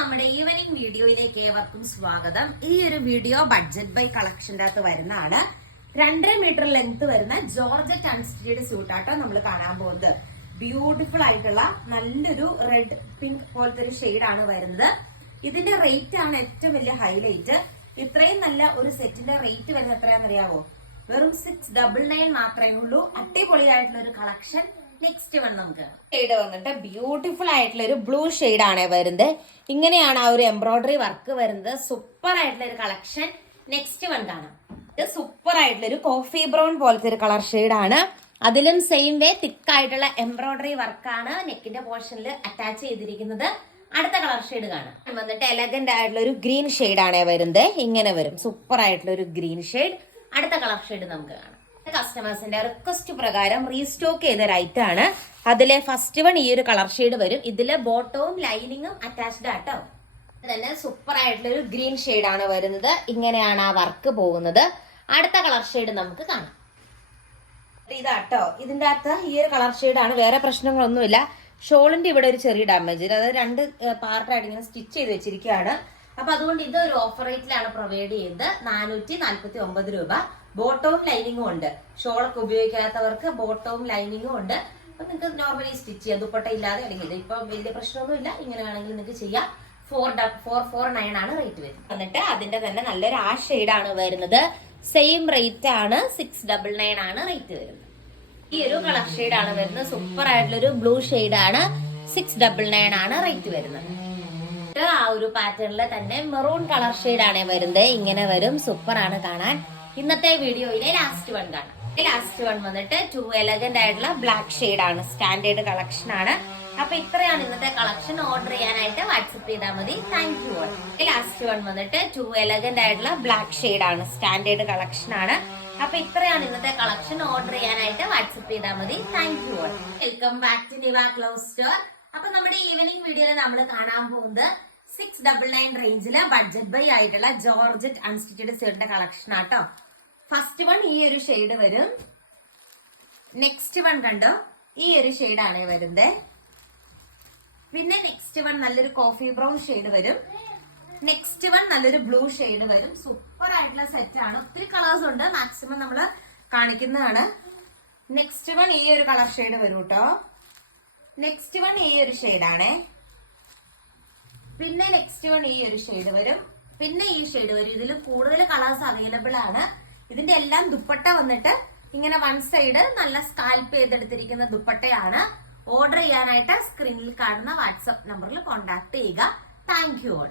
നമ്മുടെ ഈവനിങ് വീഡിയോയിലേക്ക് ഏവർക്കും സ്വാഗതം. ഈ ഒരു വീഡിയോ ബഡ്ജറ്റ് ബൈ കളക്ഷന്റെ അകത്ത് വരുന്നതാണ്. 2.5 മീറ്റർ ലെങ്ത് വരുന്ന ജോർജറ്റ് അൺസ്റ്റിച്ചഡ് സ്യൂട്ടാട്ടോ നമ്മൾ കാണാൻ പോകുന്നത്. ബ്യൂട്ടിഫുൾ ആയിട്ടുള്ള നല്ലൊരു റെഡ് പിങ്ക് പോലത്തെ ഒരു ഷെയ്ഡാണ് വരുന്നത്. ഇതിന്റെ റേറ്റ് ആണ് ഏറ്റവും വലിയ ഹൈലൈറ്റ്. ഇത്രയും നല്ല ഒരു സെറ്റിന്റെ റേറ്റ് വരുന്നത് എത്രയാണെന്നറിയാവോ? വെറും 699 മാത്രമേ ഉള്ളൂ. അടിപൊളിയായിട്ടുള്ള ഒരു കളക്ഷൻ. നെക്സ്റ്റ് വൺ നമുക്ക് ഷെയ്ഡ് വന്നിട്ട് ബ്യൂട്ടിഫുൾ ആയിട്ടുള്ള ഒരു ബ്ലൂ ഷെയ്ഡ് ആണ് വരുന്നത്. ഇങ്ങനെയാണ് ആ ഒരു എംബ്രോയിഡറി വർക്ക് വരുന്നത്. സൂപ്പർ ആയിട്ടുള്ള ഒരു കളക്ഷൻ. നെക്സ്റ്റ് വൺ കാണാം. ഇത് സൂപ്പർ ആയിട്ടുള്ള ഒരു കോഫി ബ്രൗൺ പോലത്തെ ഒരു കളർ ഷെയ്ഡ് ആണ്. അതിലും സെയിം വേ തിക്ക് ആയിട്ടുള്ള എംബ്രോയിഡറി വർക്കാണ് നെക്കിന്റെ പോർഷനിൽ അറ്റാച്ച് ചെയ്തിരിക്കുന്നത്. അടുത്ത കളർ ഷെയ്ഡ് കാണാം. വന്നിട്ട് എലഗന്റ് ആയിട്ടുള്ള ഒരു ഗ്രീൻ ഷെയ്ഡ് ആണ് വരുന്നത്. ഇങ്ങനെ വരും സൂപ്പർ ആയിട്ടുള്ള ഒരു ഗ്രീൻ ഷെയ്ഡ്. അടുത്ത കളർ ഷെയ്ഡ് നമുക്ക് കാണാം. കസ്റ്റമേഴ്സിന്റെ റിക്വസ്റ്റ് പ്രകാരം റീസ്റ്റോക്ക് ചെയ്ത ഒരു ഐറ്റം ആണ്. അതിലെ ഫസ്റ്റ് വൺ ഈ ഒരു കളർ ഷെയ്ഡ് വരും. ഇതിലെ ബോട്ടവും ലൈനിങ്ങും അറ്റാച്ച്ഡ് ആട്ടോ. തന്നെ സൂപ്പർ ആയിട്ടുള്ള ഒരു ഗ്രീൻ ഷെയ്ഡ് ആണ് വരുന്നത്. ഇങ്ങനെയാണ് ആ വർക്ക് പോകുന്നത്. അടുത്ത കളർ ഷെയ്ഡ് നമുക്ക് കാണാം. ഇതാട്ടോ ഇതിന്റെ അകത്ത് ഈ ഒരു കളർ ഷെയ്ഡ് ആണ്. വേറെ പ്രശ്നങ്ങളൊന്നുമില്ല. ഷോളിന്റെ ഇവിടെ ഒരു ചെറിയ ഡാമേജ്, അതായത് 2 പാർട്ടായിട്ട് ഇങ്ങനെ സ്റ്റിച്ച് ചെയ്ത് വെച്ചിരിക്കുകയാണ്. അപ്പൊ അതുകൊണ്ട് ഇത് ഒരു ഓഫർ റേറ്റിലാണ് പ്രൊവൈഡ് ചെയ്യുന്നത്. 449 രൂപ. ബോട്ടവും ലൈനിങ്ങും ഉണ്ട്. ഷോളൊക്കെ ഉപയോഗിക്കാത്തവർക്ക് ബോട്ടവും ലൈനിങ്ങും ഉണ്ട്. അപ്പൊ നിങ്ങൾക്ക് നോർമലി സ്റ്റിച്ച് ചെയ്യാം, ദുപ്പട്ട ഇല്ലാതെ. അല്ലെങ്കിൽ ഇപ്പൊ വലിയ പ്രശ്നമൊന്നുമില്ല. ഇങ്ങനെ വേണമെങ്കിൽ നിങ്ങൾക്ക് ചെയ്യാം. 449 ആണ് റേറ്റ് വരുന്നത്. എന്നിട്ട് അതിന്റെ തന്നെ നല്ലൊരു ആ ഷെയ്ഡ് ആണ് വരുന്നത്. സെയിം റേറ്റ് ആണ്. 699 ആണ് റേറ്റ് വരുന്നത്. ഈ ഒരു കളർ ഷെയ്ഡ് ആണ് വരുന്നത്. സൂപ്പർ ആയിട്ടുള്ള ഒരു ബ്ലൂ ഷെയ്ഡ് ആണ്. 699 ആണ് റേറ്റ് വരുന്നത്. ആ ഒരു പാറ്റേണില് തന്നെ മെറൂൺ കളർ ഷെയ്ഡ് ആണ് വരുന്നത്. ഇങ്ങനെ വരും. സൂപ്പർ ആണ് കാണാൻ. ഇന്നത്തെ വീഡിയോയിലെ ലാസ്റ്റ് വൺ കാണാം. ലാസ്റ്റ് വൺ വന്നിട്ട് 2 എലഗന്റ് ആയിട്ടുള്ള ബ്ലാക്ക് ഷെയ്ഡ് ആണ്. സ്റ്റാൻഡേർഡ് കളക്ഷൻ ആണ്. അപ്പൊ ഇത്രയാണ് ഇന്നത്തെ കളക്ഷൻ. ഓർഡർ ചെയ്യാനായിട്ട് വാട്സ്ആപ്പ് ചെയ്താൽ മതി. Thank you all. Last one വന്നിട്ട് 2 എലഗന്റ് ആയിട്ടുള്ള ബ്ലാക്ക് ഷെയ്ഡ് ആണ്. സ്റ്റാൻഡേർഡ് കളക്ഷൻ ആണ്. അപ്പൊ ഇത്രയാണ് ഇന്നത്തെ കളക്ഷൻ. ഓർഡർ ചെയ്യാനായിട്ട് വാട്സ്ആപ്പ് ചെയ്താൽ മതി. Thank you all. Welcome back to Niva cloth store. അപ്പൊ നമ്മുടെ ഈവനിങ് വീഡിയോയിൽ നമ്മൾ കാണാൻ പോകുന്നത് 699 റേഞ്ചില് ബഡ്ജറ്റ് ബൈ ആയിട്ടുള്ള ജോർജറ്റ് അൺസ്റ്റിച്ചഡ് സ്യൂട്ടിന്റെ കളക്ഷൻ ആട്ടോ. ഫസ്റ്റ് വൺ ഈ ഒരു ഷെയ്ഡ് വരും. നെക്സ്റ്റ് വൺ കണ്ടോ, ഈ ഒരു ഷെയ്ഡ് ആണ് വരുന്നത്. പിന്നെ നെക്സ്റ്റ് വൺ നല്ലൊരു കോഫി ബ്രൗൺ ഷെയ്ഡ് വരും. നെക്സ്റ്റ് വൺ നല്ലൊരു ബ്ലൂ ഷെയ്ഡ് വരും. സൂപ്പർ ആയിട്ടുള്ള സെറ്റ് ആണ്. ഒത്തിരി കളേഴ്സ് ഉണ്ട്. മാക്സിമം നമ്മൾ കാണിക്കുന്നതാണ്. നെക്സ്റ്റ് വൺ ഈ ഒരു കളർ ഷെയ്ഡ് വരും കേട്ടോ. നെക്സ്റ്റ് വൺ ഈ ഒരു ഷെയ്ഡാണേ. പിന്നെ നെക്സ്റ്റ് വൺ ഈ ഒരു ഷെയ്ഡ് വരും. പിന്നെ ഈ ഷെയ്ഡ് വരും. ഇതിൽ കൂടുതൽ കളേഴ്സ് അവൈലബിൾ ആണ്. ഇതിന്റെ എല്ലാം ദുപ്പട്ട വന്നിട്ട് ഇങ്ങനെ വൺ സൈഡ് നല്ല സ്കാൽപ്പ് ചെയ്തെടുത്തിരിക്കുന്ന ദുപ്പട്ടയാണ്. ഓർഡർ ചെയ്യാനായിട്ട് സ്ക്രീനിൽ കാണുന്ന വാട്സ്ആപ്പ് നമ്പറിൽ കോൺടാക്ട് ചെയ്യുക. Thank you all.